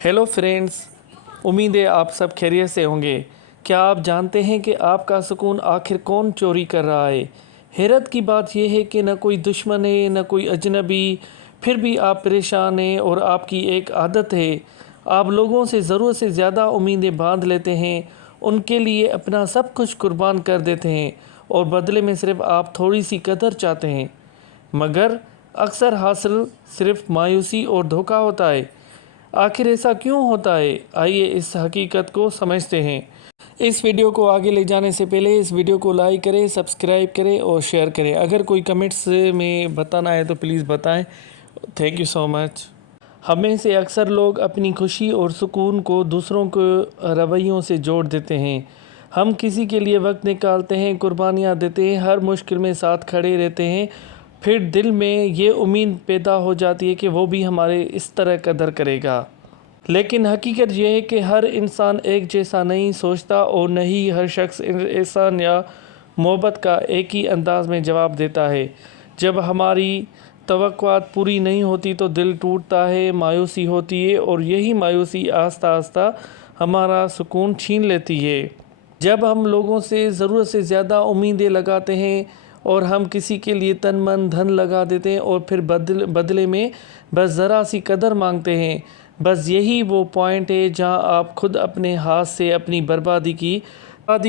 Hello friends, उम्मीद है आप सब खैरियत से होंगे। क्या आप जानते हैं कि आपका सुकून आखिर कौन चोरी कर रहा है? हैरत की बात यह है कि न कोई दुश्मन है न कोई अजनबी, फिर भी आप परेशान हैं। और आपकी एक आदत है, आप लोगों से ज़रूरत से ज़्यादा उम्मीदें बांध लेते हैं, उनके लिए अपना सब कुछ कुर्बान कर देते हैं और बदले में सिर्फ आप थोड़ी सी कदर चाहते हैं, मगर अक्सर हासिल सिर्फ मायूसी और धोखा होता है। आखिर ऐसा क्यों होता है? आइए इस हकीकत को समझते हैं। इस वीडियो को आगे ले जाने से पहले इस वीडियो को लाइक करें, सब्सक्राइब करें और शेयर करें। अगर कोई कमेंट्स में बताना है तो प्लीज़ बताएं। Thank you so much. हम में से अक्सर लोग अपनी खुशी और सुकून को दूसरों के रवैयों से जोड़ देते हैं। हम किसी के लिए वक्त निकालते हैं, कुर्बानियाँ देते हैं, हर मुश्किल में साथ खड़े रहते हैं, फिर दिल में ये उम्मीद पैदा हो जाती है कि वो भी हमारे इस तरह कदर करेगा। लेकिन हकीकत यह है कि हर इंसान एक जैसा नहीं सोचता और न ही हर शख्स एहसान या मोहब्बत का एक ही अंदाज में जवाब देता है। जब हमारी तवक्कुआत पूरी नहीं होती तो दिल टूटता है, मायूसी होती है और यही मायूसी आस्ता आस्ता हमारा सुकून छीन लेती है। जब हम लोगों से ज़रूरत से ज़्यादा उम्मीदें लगाते हैं और हम किसी के लिए तन मन धन लगा देते हैं और फिर बदले में बस ज़रा सी कदर मांगते हैं, बस यही वो पॉइंट है जहां आप खुद अपने हाथ से अपनी बर्बादी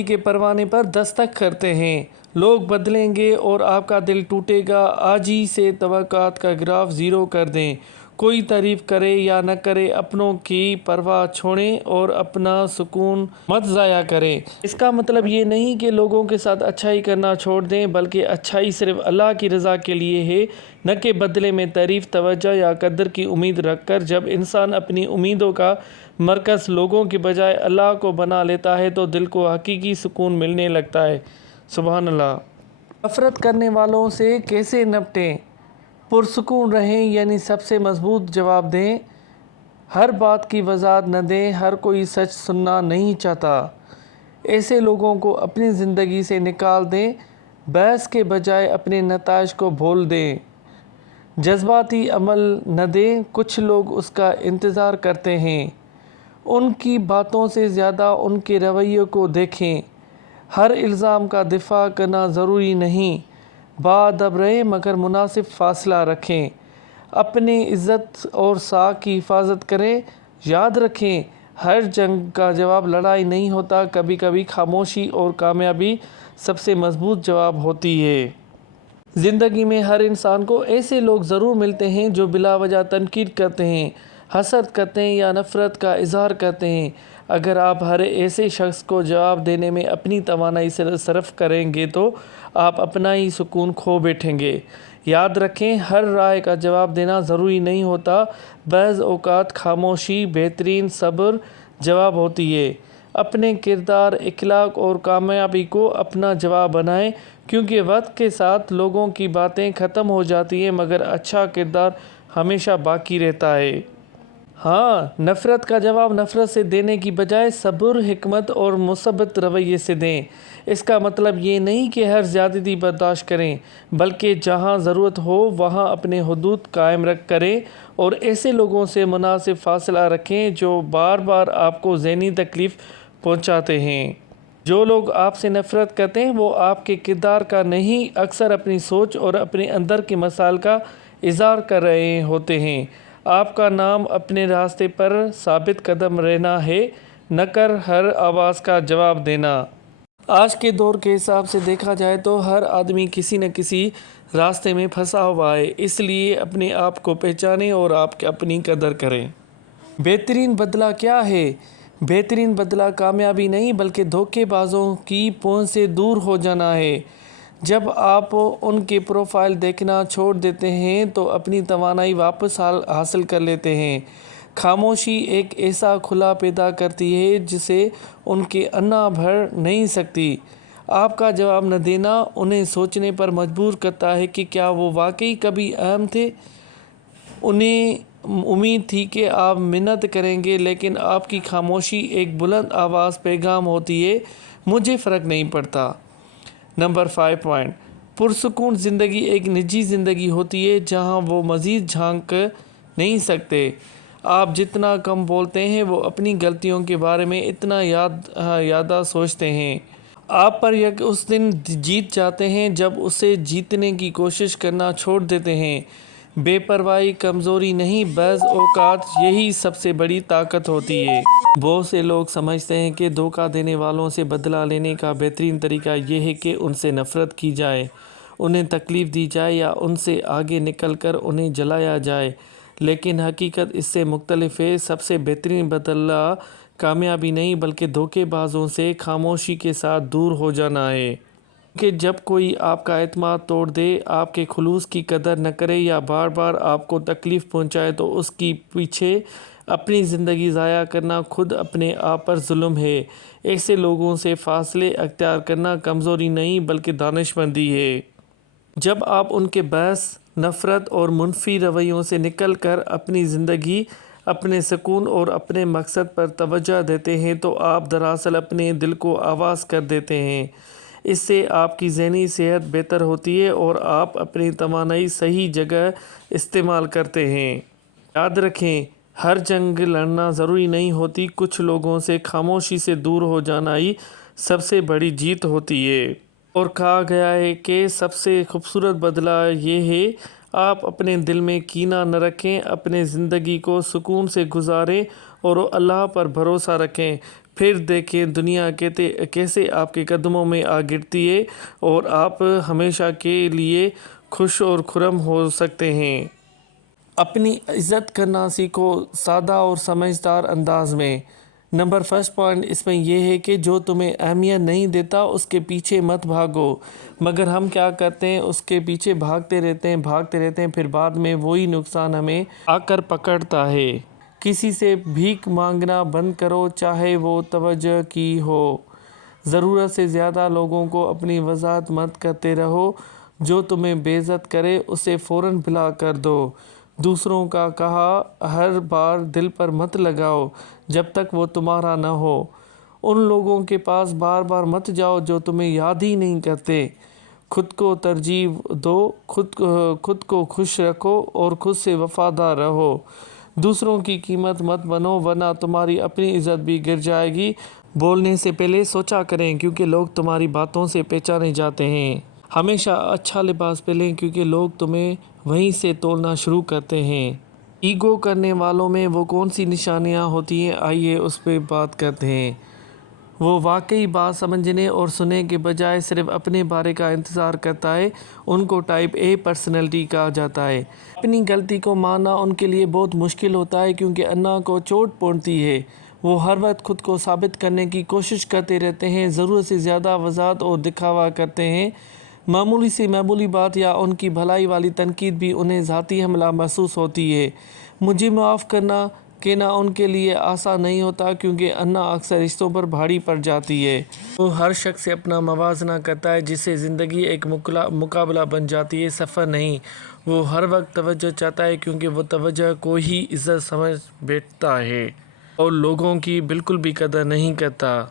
के परवाने पर दस्तक करते हैं। लोग बदलेंगे और आपका दिल टूटेगा। आज ही से तवक्कुआत का ग्राफ ज़ीरो कर दें। कोई तारीफ़ करे या न करे, अपनों की परवाह छोड़ें और अपना सुकून मत ज़ाया करें। इसका मतलब ये नहीं कि लोगों के साथ अच्छाई करना छोड़ दें, बल्कि अच्छाई सिर्फ अल्लाह की रज़ा के लिए है, न कि बदले में तारीफ़, तवज्जो या कदर की उम्मीद रखकर। जब इंसान अपनी उम्मीदों का मरकज़ लोगों के बजाय अल्लाह को बना लेता है तो दिल को हकीकी सुकून मिलने लगता है। सुभान अल्लाह। नफ़रत करने वालों से कैसे निपटें? पुरसुकून रहें, यानी सबसे मजबूत जवाब दें। हर बात की वजाहत न दें, हर कोई सच सुनना नहीं चाहता। ऐसे लोगों को अपनी ज़िंदगी से निकाल दें, बहस के बजाय अपने नताइज को भूल दें। जज्बाती अमल न दें, कुछ लोग उसका इंतज़ार करते हैं। उनकी बातों से ज़्यादा उनके रवैये को देखें। हर इल्ज़ाम का दिफा करना ज़रूरी नहीं। बाअदब रहें मगर मुनासिब फ़ासला रखें। अपनी इज़्ज़त और साख की हिफाजत करें। याद रखें, हर जंग का जवाब लड़ाई नहीं होता, कभी कभी खामोशी और कामयाबी सबसे मजबूत जवाब होती है। ज़िंदगी में हर इंसान को ऐसे लोग ज़रूर मिलते हैं जो बिला वजह तनकीद करते हैं, हसद करते हैं या नफ़रत का इजहार करते हैं। अगर आप हर ऐसे शख्स को जवाब देने में अपनी तवानाई से सर्फ करेंगे तो आप अपना ही सुकून खो बैठेंगे। याद रखें, हर राय का जवाब देना ज़रूरी नहीं होता। बाज़ औक़ात खामोशी बेहतरीन सब्र जवाब होती है। अपने किरदार, इखलाक और कामयाबी को अपना जवाब बनाएं, क्योंकि वक्त के साथ लोगों की बातें ख़त्म हो जाती हैं मगर अच्छा किरदार हमेशा बाकी रहता है। हाँ, नफ़रत का जवाब नफ़रत से देने की बजाय सब्र, हिकमत और मुसब्बत रवैये से दें। इसका मतलब ये नहीं कि हर ज़्यादती बर्दाश्त करें, बल्कि जहाँ ज़रूरत हो वहाँ अपने हदूद कायम रख करें और ऐसे लोगों से मुनासिब फ़ासला रखें जो बार बार आपको ज़हनी तकलीफ़ पहुँचाते हैं। जो लोग आपसे नफ़रत करते हैं वो आपके किरदार का नहीं, अक्सर अपनी सोच और अपने अंदर के मसाइल का इज़हार कर रहे होते हैं। आपका नाम अपने रास्ते पर साबित कदम रहना है, न कर हर आवाज़ का जवाब देना। आज के दौर के हिसाब से देखा जाए तो हर आदमी किसी न किसी रास्ते में फंसा हुआ है, इसलिए अपने आप को पहचानें और आप अपनी कदर करें। बेहतरीन बदला क्या है? बेहतरीन बदला कामयाबी नहीं बल्कि धोखेबाजों की पहुंच से दूर हो जाना है। जब आप उनके प्रोफाइल देखना छोड़ देते हैं तो अपनी तवानाई वापस हासिल कर लेते हैं। खामोशी एक ऐसा खुला पैदा करती है जिसे उनके अन्ना भर नहीं सकती। आपका जवाब न देना उन्हें सोचने पर मजबूर करता है कि क्या वो वाकई कभी अहम थे। उन्हें उम्मीद थी कि आप मिन्नत करेंगे, लेकिन आपकी खामोशी एक बुलंद आवाज़ पैगाम होती है, मुझे फ़र्क नहीं पड़ता। नंबर 5 पॉइंट, पुरसुकून ज़िंदगी एक निजी ज़िंदगी होती है जहां वो मज़ीद झांक नहीं सकते। آپ جتنا کم بولتے ہیں وہ اپنی غلطیوں کے بارے میں اتنا زیادہ سوچتے ہیں۔ آپ پر یک اس دن جیت جاتے ہیں جب اسے جیتنے کی کوشش کرنا چھوڑ دیتے ہیں۔ بے پرواہی کمزوری نہیں، بعض اوقات یہی سب سے بڑی طاقت ہوتی ہے۔ بہت سے لوگ سمجھتے ہیں کہ دھوکہ دینے والوں سے بدلہ لینے کا بہترین طریقہ یہ ہے کہ ان سے نفرت کی جائے، انہیں تکلیف دی جائے یا ان سے آگے نکل کر انہیں جلایا جائے، لیکن حقیقت اس سے مختلف ہے۔ سب سے بہترین بدلہ کامیابی نہیں بلکہ دھوکے بازوں سے خاموشی کے ساتھ دور ہو جانا ہے۔ کہ جب کوئی آپ کا اعتماد توڑ دے، آپ کے خلوص کی قدر نہ کرے یا بار بار آپ کو تکلیف پہنچائے تو اس کی پیچھے اپنی زندگی ضائع کرنا خود اپنے آپ پر ظلم ہے۔ ایسے لوگوں سے فاصلے اختیار کرنا کمزوری نہیں بلکہ دانشمندی ہے۔ جب آپ ان کے بحث، نفرت اور منفی رویوں سے نکل کر اپنی زندگی، اپنے سکون اور اپنے مقصد پر توجہ دیتے ہیں تو آپ دراصل اپنے دل کو آواز کر دیتے ہیں۔ اس سے آپ کی ذہنی صحت بہتر ہوتی ہے اور آپ اپنی توانائی صحیح جگہ استعمال کرتے ہیں۔ یاد رکھیں، ہر جنگ لڑنا ضروری نہیں ہوتی، کچھ لوگوں سے خاموشی سے دور ہو جانا ہی سب سے بڑی جیت ہوتی ہے۔ اور کہا گیا ہے کہ سب سے خوبصورت بدلہ یہ ہے، آپ اپنے دل میں کینہ نہ رکھیں، اپنے زندگی کو سکون سے گزاریں اور اللہ پر بھروسہ رکھیں، پھر دیکھیں دنیا کیسے آپ کے قدموں میں آ گرتی ہے اور آپ ہمیشہ کے لیے خوش اور خرم ہو سکتے ہیں۔ اپنی عزت کرنا سیکھو، سادہ اور سمجھدار انداز میں۔ فرسٹ پوائنٹ اس میں یہ ہے کہ جو تمہیں اہمیت نہیں دیتا اس کے پیچھے مت بھاگو، مگر ہم کیا کرتے ہیں، اس کے پیچھے بھاگتے رہتے ہیں، پھر بعد میں وہی نقصان ہمیں آ کر پکڑتا ہے۔ کسی سے بھیک مانگنا بند کرو، چاہے وہ توجہ کی ہو۔ ضرورت سے زیادہ لوگوں کو اپنی وضاحت مت کرتے رہو، جو تمہیں بے عزت کرے اسے فوراً بھلا کر دو۔ دوسروں کا کہا ہر بار دل پر مت لگاؤ جب تک وہ تمہارا نہ ہو۔ ان لوگوں کے پاس بار بار مت جاؤ جو تمہیں یاد ہی نہیں کرتے۔ خود کو ترجیح دو، خود کو خوش رکھو اور خود سے وفادار رہو۔ دوسروں کی قیمت مت بنو ورنہ تمہاری اپنی عزت بھی گر جائے گی۔ بولنے سے پہلے سوچا کریں کیونکہ لوگ تمہاری باتوں سے پہچانے جاتے ہیں۔ ہمیشہ اچھا لباس پہنیں کیونکہ لوگ تمہیں وہیں سے تولنا شروع کرتے ہیں۔ ایگو کرنے والوں میں وہ کون سی نشانیاں ہوتی ہیں، آئیے اس پہ بات کرتے ہیں۔ وہ واقعی بات سمجھنے اور سننے کے بجائے صرف اپنے بارے کا انتظار کرتا ہے، ان کو ٹائپ اے پرسنالٹی کہا جاتا ہے۔ اپنی غلطی کو ماننا ان کے لیے بہت مشکل ہوتا ہے کیونکہ انا کو چوٹ پہنچتی ہے۔ وہ ہر وقت خود کو ثابت کرنے کی کوشش کرتے رہتے ہیں، ضرورت سے زیادہ وضاحت اور دکھاوا کرتے ہیں۔ معمولی سے معمولی بات یا ان کی بھلائی والی تنقید بھی انہیں ذاتی حملہ محسوس ہوتی ہے۔ مجھے معاف کرنا کہنا ان کے لیے آسان نہیں ہوتا کیونکہ انا اکثر رشتوں پر بھاری پڑ جاتی ہے۔ وہ ہر شخص سے اپنا موازنہ کرتا ہے جس سے زندگی ایک مقابلہ بن جاتی ہے، سفر نہیں۔ وہ ہر وقت توجہ چاہتا ہے کیونکہ وہ توجہ کو ہی عزت سمجھ بیٹھتا ہے اور لوگوں کی بالکل بھی قدر نہیں کرتا۔